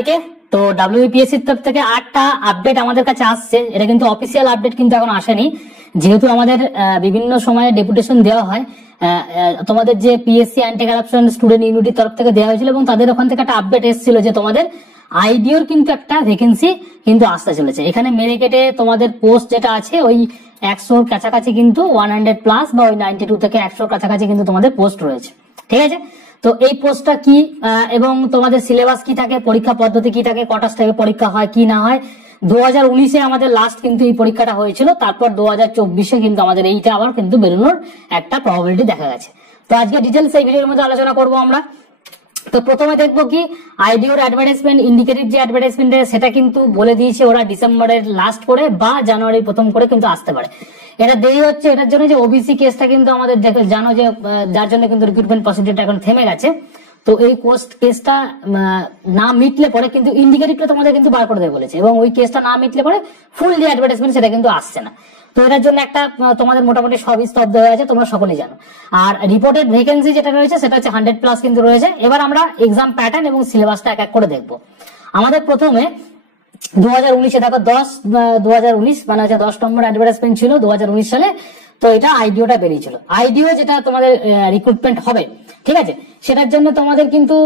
থেকে তো WBPSC এর তরফ থেকে 8টা আপডেট আমাদের কাছে আসছে। এটা কিন্তু অফিসিয়াল আপডেট কিন্তু এখন আসেনি, যেহেতু আমাদের বিভিন্ন সময়ে ডেপুটেশন দেওয়া হয়। তোমাদের যে PSC অ্যান্টি কারাপশন স্টুডেন্ট ইউনিটির তরফ থেকে দেওয়া হয়েছিল এবং তাদের ওখান থেকে একটা আপডেট এসেছিল যে তোমাদের আইডিওর কিন্তু একটা ভ্যাকেন্সি কিন্তু আসতে চলেছে। এখানে মেরিকেটে তোমাদের পোস্ট যেটা আছে ওই 100-র কাছাকাছি কিন্তু 100+ বা ওই 92 থেকে 100-র কাছাকাছি কিন্তু তোমাদের পোস্ট রয়েছে। ঠিক আছে, তো এই পোস্টটা কি এবং তোমাদের সিলেবাস কি থাকে, পরীক্ষা পদ্ধতি কি থাকে, কটা স্টেপে পরীক্ষা হয় কি না হয়। 2019-এ আমাদের লাস্ট কিন্তু এই পরীক্ষাটা হয়েছিল, তারপর 2024-এ কিন্তু আমাদের এইটা আবার কিন্তু বেরোনোর একটা প্রবাবিলিটি দেখা গেছে। তো আজকে ডিটেলস এই ভিডিওর মধ্যে আলোচনা করব আমরা। তো প্রথমে দেখবো কি আইডিওর অ্যাডভার্টাইজমেন্ট, ইন্ডিকেটিভ যে অ্যাডভার্টাইজমেন্ট সেটা কিন্তু বলে দিয়েছে ওরা ডিসেম্বরের লাস্ট করে বা জানুয়ারির প্রথম করে কিন্তু আসতে পারে। এটা দেরি হচ্ছে এটার জন্য যে ওবিসি কেসটা কিন্তু আমাদের জানো যে যার জন্য কিন্তু রিক্রুটমেন্ট প্রসিডিউরটা এখন থেমে গেছে। তো এই কেসটা না মিটলে পরে কিন্তু ইন্ডিকেটিভটা তোমাদের কিন্তু বার করে দেবে বলেছে, এবং ওই কেসটা না মিটলে পরে ফুল যে অ্যাডভার্টাইজমেন্ট সেটা কিন্তু আসছে না। তো এটার জন্য একটা তোমাদের মোটামুটি সবই স্তব্ধ হয়ে আছে, তোমরা সকলেই জানো। আর রিপোর্টেড ভ্যাকেন্সি যেটা রয়েছে সেটা হচ্ছে 100+ কিন্তু রয়েছে। এবার আমরা এক্সাম প্যাটার্ন এবং সিলেবাসটা এক এক করে দেখবো। আমাদের প্রথমে 2019-এ দেখো 2019 মানে হচ্ছে 10 নম্বর অ্যাডভার্টাইজমেন্ট ছিল 2019 সালে। তো এটা আইডিওটা বেরিয়েছিল। আইডিও যেটা তোমাদের রিক্রুটমেন্ট হবে, ঠিক আছে, সেটার জন্য তোমাদের কিন্তু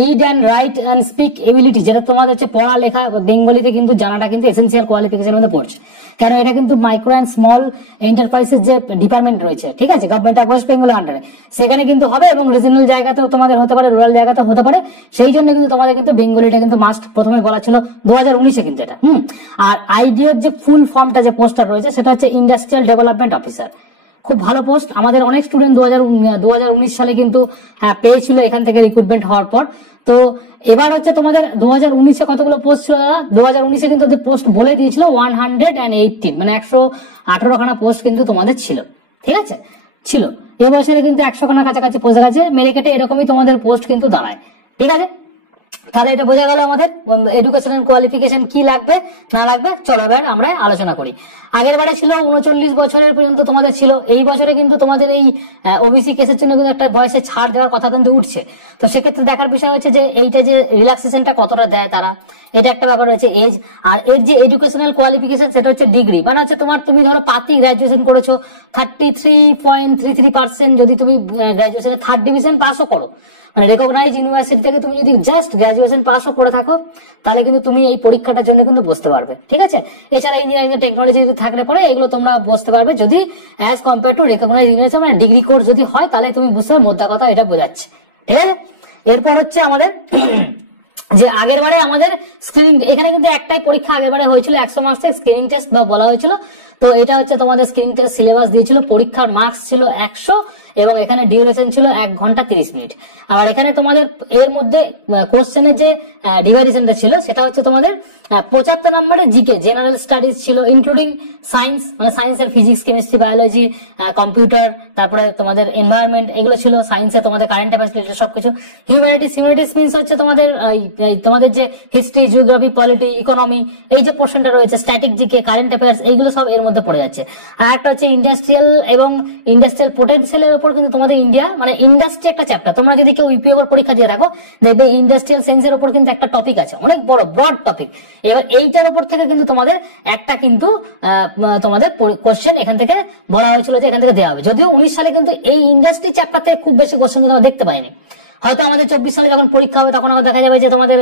read and right and speak ability, যেটা তোমাদের হচ্ছে পড়া লেখা বেঙ্গলিতে কিন্তু জানাটা কিন্তু এসেন্সিয়াল কোয়ালিফিকেশনের মধ্যে পড়ছে। কারণ এটা কিন্তু মাইক্রো অ্যান্ড স্মল এন্টারপ্রাইজের যে ডিপার্টমেন্ট রয়েছে, ঠিক আছে, গভর্নমেন্ট অফ ওয়েস্ট বেঙ্গলের আন্ডারে, সেখানে কিন্তু হবে এবং রিজনাল জায়গাতেও তোমাদের হতে পারে, রুরাল জায়গাতেও হতে পারে। সেই জন্য কিন্তু তোমাদের কিন্তু বেঙ্গলিটা কিন্তু মাস্ট প্রথমে বলা ছিল 2019-এ কিন্তু এটা। আর আইডিওর যে ফুল ফর্মটা যে পোস্টটা রয়েছে সেটা হচ্ছে ইন্ডাস্ট্রিয়াল ডেভেলপমেন্ট অফিসার। খুব ভালো পোস্ট। আমাদের অনেক স্টুডেন্ট 2019 সালে কিন্তু পেয়েছিল এখান থেকে রিক্রুটমেন্ট হওয়ার পর। তো এবার হচ্ছে তোমাদের 2019-এ কতগুলো পোস্ট ছিল দাদা? 2019-এ কিন্তু পোস্ট বলে দিয়েছিল 118, মানে 118খানা পোস্ট কিন্তু তোমাদের ছিল। ঠিক আছে, ছিল। এবছরে কিন্তু 100খানা কাছাকাছি পৌঁছে গেছে। মেরিকেটে এরকমই তোমাদের পোস্ট কিন্তু দাঁড়ায়। ঠিক আছে, তাহলে এটা বোঝা গেল আমাদের এডুকেশনাল কোয়ালিফিকেশন কি লাগবে না লাগবে। চলো এবার আমরা আলোচনা করি। আগের বারে ছিল 39 বছরের পর্যন্ত তোমাদের ছিল। এই বছরে কিন্তু তোমাদের এই ওবিসি কেসের জন্য কিন্তু একটা বয়সে ছাড় দেওয়ার কথা কিন্তু উঠছে। তো সেক্ষেত্রে দেখার বিষয় হচ্ছে যে এইটা যে রিল্যাক্সেশনটা কতটা দেয় তারা, এটা একটা ব্যাপার রয়েছে। এজ আর এর যে এডুকেশনাল কোয়ালিফিকেশন সেটা হচ্ছে ডিগ্রি, মানে হচ্ছে তুমি ধরো পাতি গ্রাজুয়েশন করেছো 33.33%, যদি তুমি গ্রাজুয়েশনে 3rd ডিভিশন পাসও করো, মানে রেকগনাইজ ইউনিভার্সিটি থেকে তুমি যদি জাস্ট গ্রাজুয়েশন পাসও করে থাকো, তাহলে কিন্তু তুমি এই পরীক্ষাটার জন্য কিন্তু বসতে পারবে। ঠিক আছে, এছাড়া ইঞ্জিনিয়ারিং টেকনোলজি যদি থাকলে পরে এগুলো তোমরা বসতে পারবে যদি as compare to recognise university, মানে ডিগ্রি কোর্স যদি হয়, তাহলে তুমি বুঝতে মোদ্দা কথা এটা বোঝাচ্ছে। ঠিক আছে, এরপর হচ্ছে আমাদের যে আগের বারে আমাদের স্ক্রিনিং, এখানে কিন্তু একটাই পরীক্ষা আগের বারে হয়েছিল 100 মার্কসের স্ক্রিনিং টেস্ট বা বলা হয়েছিল। তো এটা হচ্ছে তোমাদের স্ক্রিনিং টেস্ট সিলেবাস দিয়েছিল, পরীক্ষার মার্কস ছিল 100 এবং এখানে ডিউরেশন ছিল 1 ঘন্টা 30 মিনিট। আর এখানে তোমাদের এর মধ্যে কোশ্চেনের যে ডিভাইডেশনটা ছিল সেটা হচ্ছে তোমাদের 75 নম্বরের জিকে জেনারেল স্টাডিজ ছিল, ইনক্লুডিং সায়েন্স, মানে সায়েন্সের ফিজিক্স, কেমিস্ট্রি, বায়োলজি, কম্পিউটার, তারপরে তোমাদের এনভায়রনমেন্ট, এগুলো ছিল। সায়েন্সে তোমাদের কারেন্ট অ্যাফেয়ার্স রিলেটেড সবকিছু। হিউম্যানিটিস মিনস হচ্ছে তোমাদের যে হিস্ট্রি, জিওগ্রাফি, পলিটি, ইকোনমি, এই যে পোর্শনটা রয়েছে, স্ট্যাটিক জিকে, কারেন্ট অ্যাফেয়ার্স, এইগুলো সব এর মধ্যে পড়ে যাচ্ছে। আর একটা হচ্ছে ইন্ডাস্ট্রিয়াল এবং ইন্ডাস্ট্রিয়াল পোটেনশিয়ালের উপর কিন্তু তোমাদের ইন্ডিয়া, মানে ইন্ডাস্ট্রি একটা চ্যাপ্টার। তোমরা যদি কেউ ইউপিএ পরীক্ষা দিয়ে রাখো দেখবে ইন্ডাস্ট্রিয়াল সায়েন্সের উপর কিন্তু একটা টপিক আছে, অনেক বড় ব্রড টপিক। এবার এইটার উপর থেকে কিন্তু তোমাদের একটা কিন্তু তোমাদের কোশ্চেন এখান থেকে বলা হয়েছিল যে এখান থেকে দেওয়া হবে। যদিও 19 সালে কিন্তু এই ইন্ডাস্ট্রি চ্যাপ্টার থেকে খুব বেশি কোশ্চেন তোমরা দেখতে পাইনি। হয়তো আমাদের 24 সালে যখন পরীক্ষা হবে তখন দেখা যাবে যে তোমাদের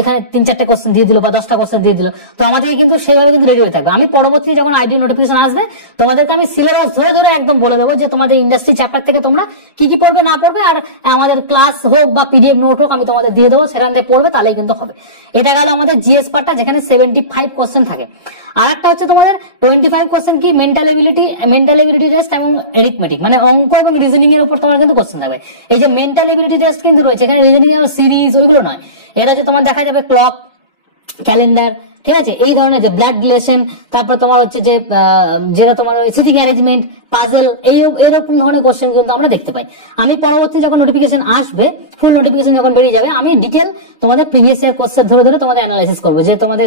এখানে 3-4টে কোশ্চেন দিয়ে দিল বা 10টা কোশ্চেন দিয়ে দিল। তো আমাদেরকে কিন্তু সেইভাবে কিন্তু রেডি হয়ে থাকবে। আমি পরবর্তী যখন আইডিও নোটিফিকেশন আসবে তোমাদেরকে আমি সিলেবাস ধরে ধরে একদম বলে দেবো যে তোমাদের ইন্ডাস্ট্রি চ্যাপ্টার থেকে তোমরা কি কি পড়বে না পড়বে, আর আমাদের ক্লাস হোক বা পিডিএফ নোট হোক আমি তোমাদের দিয়ে দেবো, সেখান থেকে পড়বে, তাহলেই কিন্তু হবে। এটা গেল আমাদের জিএস পার্টটা, যেখানে 75 কোশ্চেন থাকে। আর একটা হচ্ছে তোমাদের 25 কোশ্চেন কি মেন্টাল এবিলিটি টেস্ট এবং এরিথমেটিক, মানে অঙ্ক এবং রিজনিং এর উপর তোমার কিন্তু কোশ্চেন থাকবে। এই যে মেন্টাল এবিলিটি টেস্ট কিন্তু রয়েছে, এখানে রিজনিং সিরিজ ওইগুলো নয়, এটা যে তোমার দেখা যাবে ক্লক, ক্যালেন্ডার, ঠিক আছে, এই ধরনের যে ব্লাড রিলেশন, তারপর তোমার হচ্ছে যে যেটা তোমার সিটিং অ্যারেঞ্জমেন্ট, পাজল, এরকম ধরনের কোশ্চেন কিন্তু আমরা দেখতে পাই। আমি পরবর্তী যখন নোটিফিকেশন আসবে, ফুল নোটিফিকেশন যখন বেরিয়ে যাবে, আমি ডিটেল তোমাদের প্রিভিয়াস ইয়ার কোশ্চেন ধরে ধরে তোমাদের অ্যানালাইসিস করবো, যে তোমাদের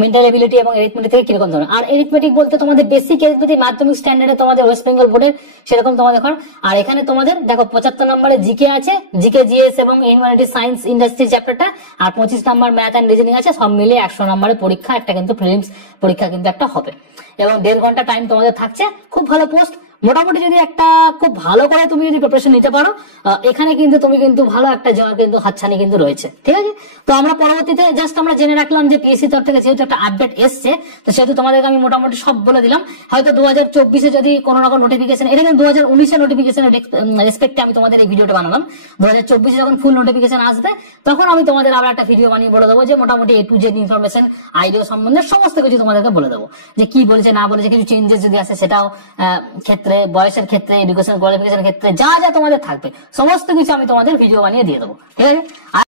মেন্টাল এবিলিটি এবং এরিথমেটিক থেকে কিরকম ধরনের। আর এরিথমেটিক বলতে তোমাদের বেসিক এরিথমেটিক মাধ্যমিক স্ট্যান্ডার্ডে তোমাদের ওয়েস্ট বেঙ্গল বোর্ডের সেরকম তোমাদের দেখো। আর এখানে তোমাদের দেখো 75 নম্বরে জিকে আছে, জিকে জিএস এবং হিউম্যানিটি সায়েন্স ইন্ডাস্ট্রি চ্যাপ্টারটা, আর 25 নম্বর ম্যাথ এন্ড রিজনিং আছে, সব মিলিয়ে 100 নম্বরের পরীক্ষা একটা কিন্তু প্রিলিমস পরীক্ষা কিন্তু একটা হবে, এবং 1.5 ঘন্টা টাইম তোমাদের থাকছে। খুব ভালো পোস্ট, মোটামুটি যদি একটা খুব ভালো করে তুমি যদি প্রিপারেশন নিতে পারো, এখানে কিন্তু তুমি কিন্তু ভালো একটা যাওয়ার কিন্তু হাতছানি কিন্তু রয়েছে। ঠিক আছে, তো আমরা পরবর্তীতে জাস্ট আমরা জেনে রাখলাম যে পিএসসি তরফ থেকে যেহেতু একটা আপডেট এসছে, তো সেহেতু তোমাদেরকে আমি মোটামুটি সব বলে দিলাম। হয়তো 2024-এ যদি কোনো রকম নোটিফিকেশন, এটা কিন্তু 2019-এর নোটিফিকেশনের রেসপেক্টে আমি তোমাদের এই ভিডিওটা বানালাম। 2024-এ যখন ফুল নোটিফিকেশন আসবে, তখন আমি তোমাদের আবার একটা ভিডিও বানিয়ে বলে দেবো, যে মোটামুটি A to Z information, idea সম্বন্ধে সমস্ত কিছু তোমাদেরকে বলে দেবো, যে কি বলেছে না বলেছে, কিছু চেঞ্জেস যদি আসে সেটাও ক্ষেত্রে, বয়সের ক্ষেত্রে, এডুকেশন কোয়ালিফিকেশনের ক্ষেত্রে যা যা তোমাদের থাকবে, সমস্ত কিছু আমি তোমাদের ভিডিও বানিয়ে দিয়ে দেবো। ঠিক আছে।